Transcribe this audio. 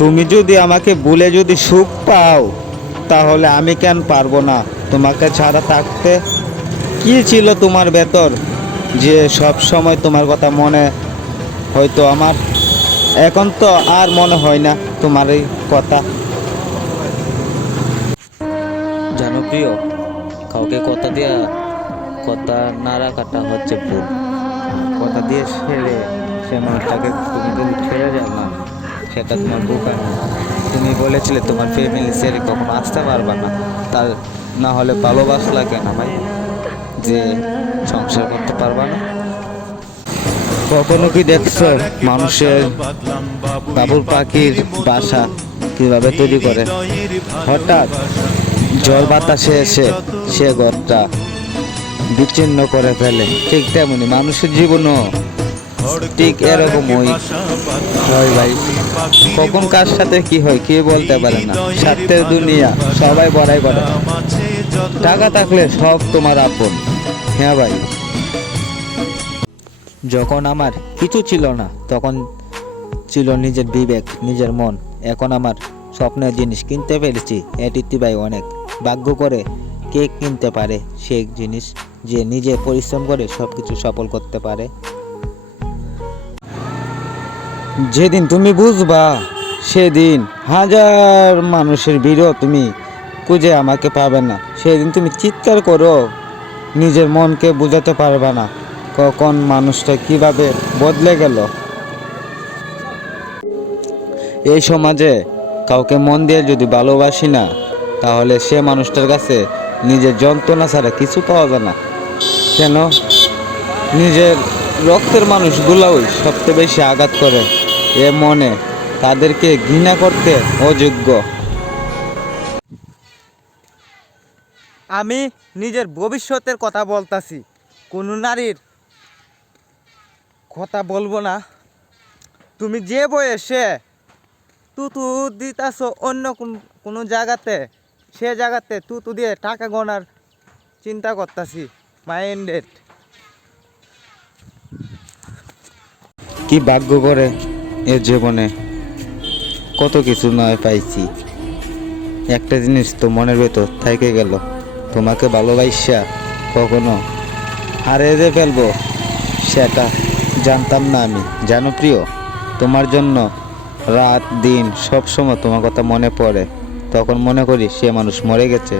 তুমি যদি আমাকে ভুলে যদি সুখ পাও, তাহলে আমি কেন পারবো না তোমাকে ছাড়া থাকতে? কি ছিল তোমার ভেতর যে সব সময় তোমার কথা মনে হয়তো আমার? এখন তো আর মনে হয় না তোমার এই কথা। জানো প্রিয়, কাউকে কথা না রাখাটা হচ্ছে ভুল। কথা দিয়ে ছেড়ে সে মানুষটাকে তুমি যদি ছেড়ে যাও না, সেটা তোমার বোকামি। তুমি বলেছিলে তোমার ফ্যামিলি ছেড়ে কখনো আসতে পারবা না, তার না হলে ভালোবাসলা কেন ভাই, যে সংসার করতে পারবা না? কখনো কি দেখছো মানুষের বাবুর পাখির বাসা কিভাবে তৈরি করে? হঠাৎ ঝড় বাতাসে এসে সে ঘরটা বিচ্ছিন্ন করে ফেলে। ঠিক তেমনি মানুষের জীবনও ঠিক এরকমই হয় ভাই। কখন কার সাথে কি হয় কে বলতে পারে না। স্বার্থের দুনিয়া, সবাই বড়াই করে। টাকা থাকলে সব তোমার আপন। হ্যাঁ ভাই, যখন আমার কিছু ছিল না তখন ছিল নিজের বিবেক, নিজের মন। এখন আমার স্বপ্নের জিনিস কিনতে পেরেছি, এটিতে ভাই অনেক ভাগ্য করে কে কিনতে পারে সেই জিনিস, যে নিজে পরিশ্রম করে সব কিছু সফল করতে পারে। যেদিন তুমি বুঝবা, সেদিন হাজার মানুষের ভিড়ও তুমি খুঁজে আমাকে পাবে না। সেদিন তুমি চিৎকার করো, নিজের মনকে বোঝাতে পারবে না কখন মানুষটা কিভাবে বদলে গেল। এই সমাজে কাউকে মন দিয়ে যদি ভালোবাসি না, তাহলে সে মানুষটার কাছে নিজের যন্ত্রণা ছাড়া কিছু পাওয়া যায় না। কেন? নিজের রক্তের মানুষগুলোই সবচেয়ে বেশি আঘাত করে এ মনে, তাদেরকে ঘৃণা করতে অযোগ্য। আমি নিজের ভবিষ্যতের কথা বলতাছি, কোনো নারীর কথা বলবো না। তুমি যে বয়সে তুতু দিতাছো অন্য কোনো জায়গাতে, সে জায়গাতে তুতু দিয়ে টাকা গোনার চিন্তা করতাছি, মাইন্ডেড। কি ভাগ্য করে এ জীবনে কত কিছু নয় পাইছি, একটা জিনিস তো মনের ভেতর থেকে গেল, তোমাকে ভালোবাসা কখনো হারিয়ে যে ফেলবো সেটা জানতাম না আমি। জানো প্রিয়, তোমার জন্য রাত দিন সব সময় তোমার কথা মনে পড়ে। তখন মনে করি সে মানুষ মরে গেছে।